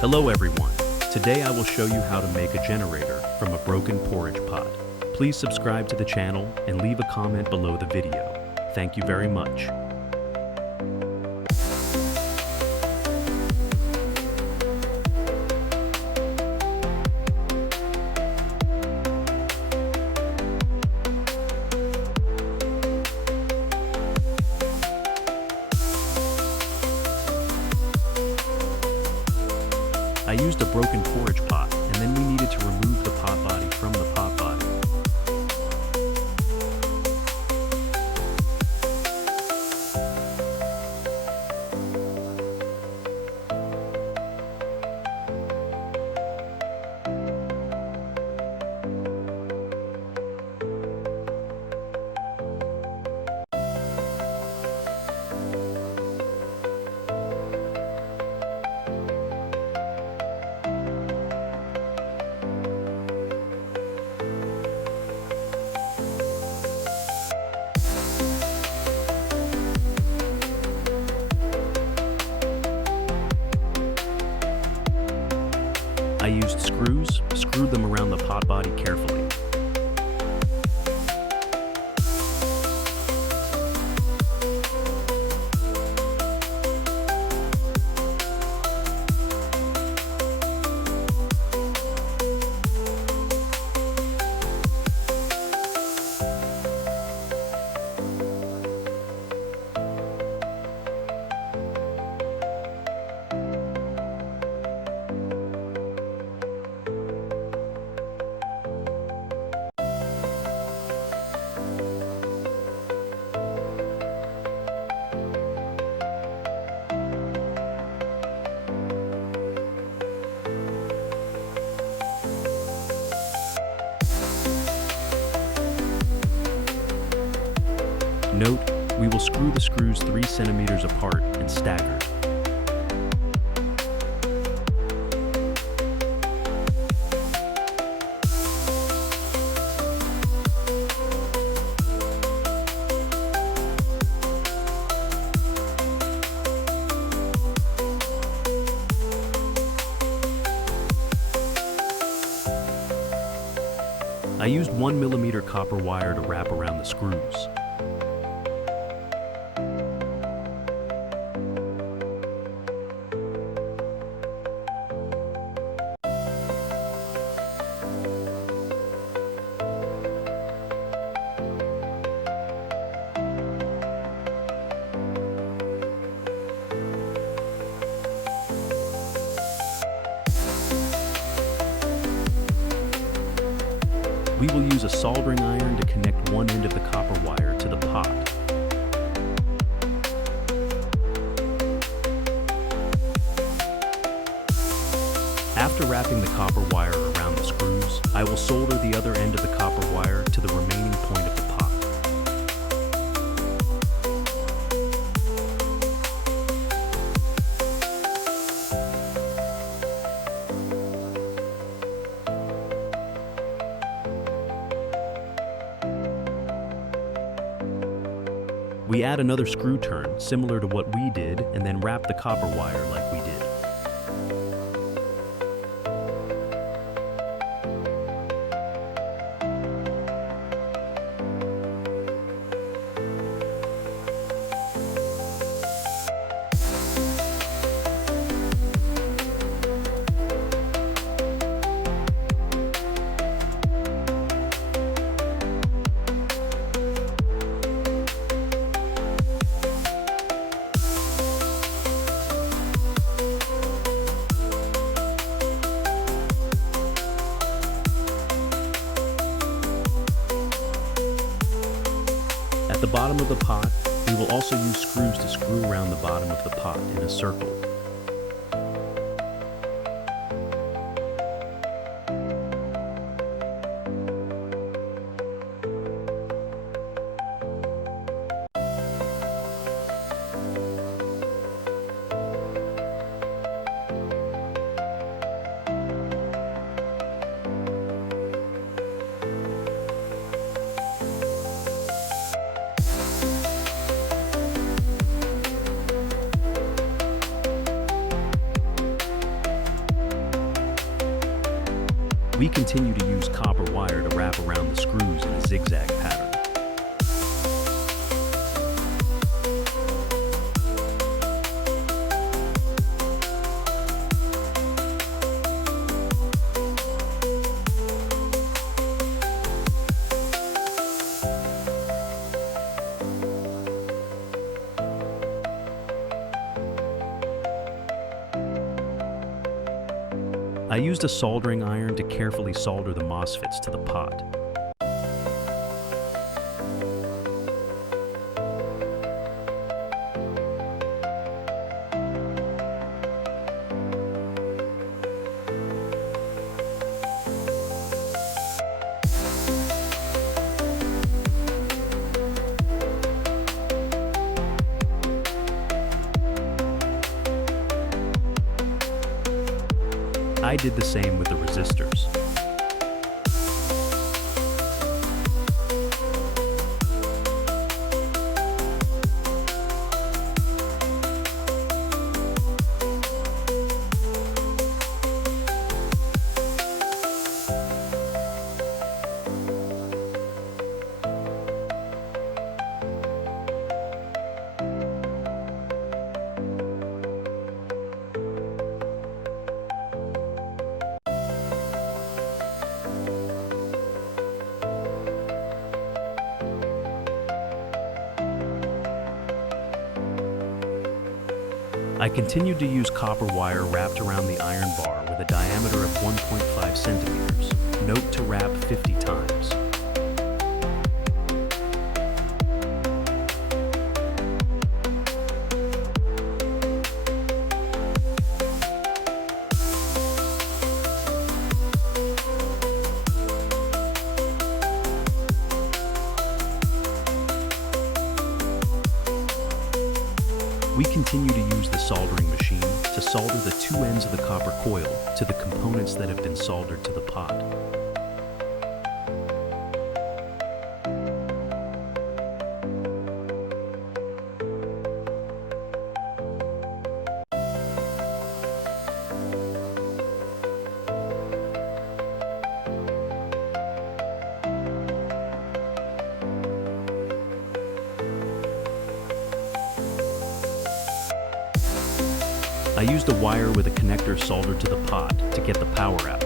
Hello everyone. Today I will show you how to make a generator from a broken porridge pot. Please subscribe to the channel and leave a comment below the video. Thank you very much. I used a broken porridge pot, and then we needed to remove the pot body from the pot body. I used screws, screwed them around the pot body carefully. Note, we will screw the screws 3 centimeters apart and staggered. I used 1 millimeter copper wire to wrap around the screws. We will use a soldering iron to connect one end of the copper wire to the pot. After wrapping the copper wire around the screws, I will solder the other end of the copper wire to the remaining point of the pot. We add another screw turn, similar to what we did, and then wrap the copper wire like we did. At the bottom of the pot, we will also use screws to screw around the bottom of the pot in a circle. We continue to use copper wire to wrap around the screws in a zigzag pattern. I used a soldering iron to carefully solder the MOSFETs to the pot. I did the same with the resistors. I continued to use copper wire wrapped around the iron bar with a diameter of 1.5 centimeters. Note to wrap 50 times. We continue to use the soldering machine to solder the two ends of the copper coil to the components that have been soldered to the pot. I used a wire with a connector soldered to the pot to get the power out.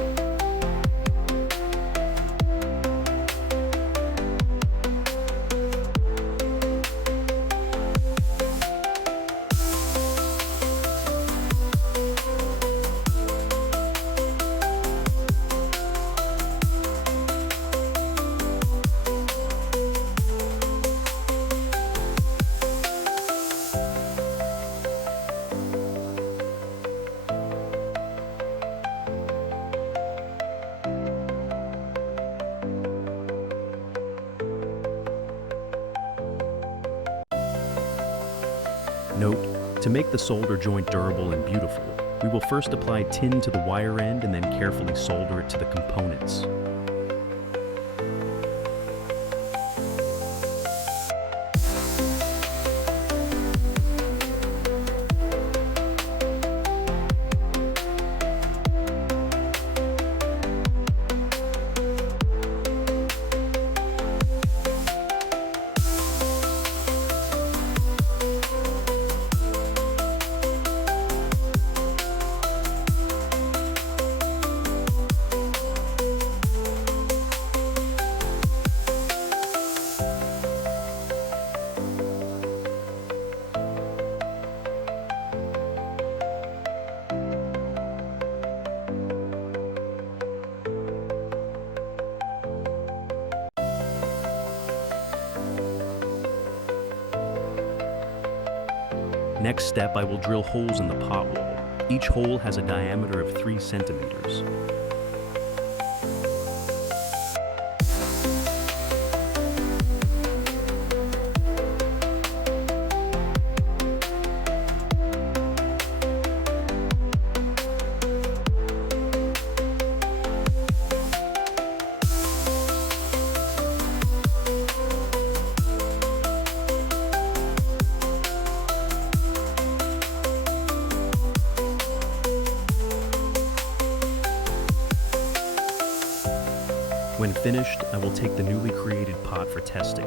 Note, to make the solder joint durable and beautiful, we will first apply tin to the wire end and then carefully solder it to the components. Next step, I will drill holes in the pot wall. Each hole has a diameter of 3 centimeters. When finished, I will take the newly created pot for testing.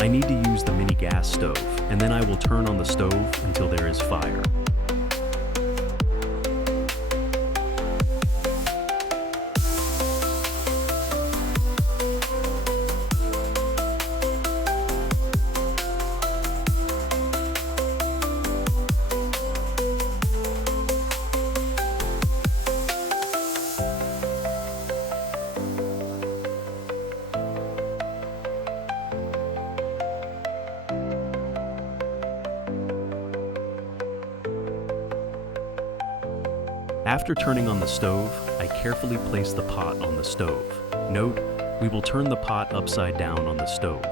I need to use the mini gas stove, and then I will turn on the stove until there is fire. After turning on the stove, I carefully place the pot on the stove. Note, we will turn the pot upside down on the stove.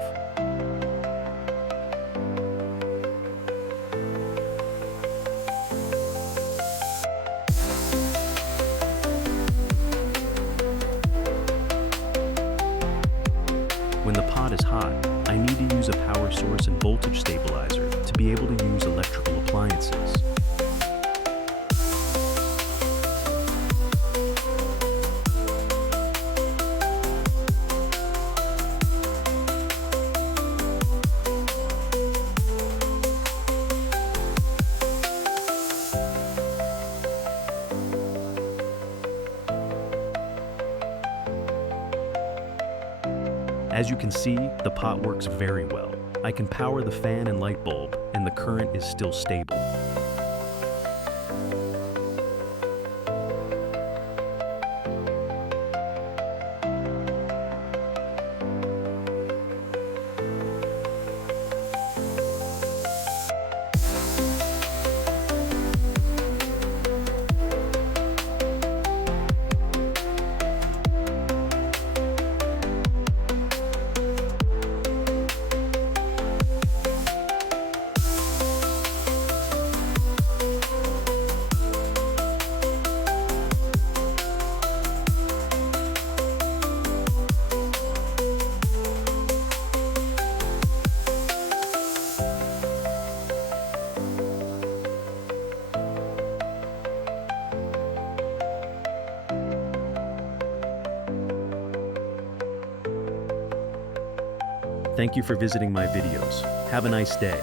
When the pot is hot, I need to use a power source and voltage stabilizer to be able to use electrical appliances. As you can see, the pot works very well. I can power the fan and light bulb, and the current is still stable. Thank you for visiting my videos. Have a nice day.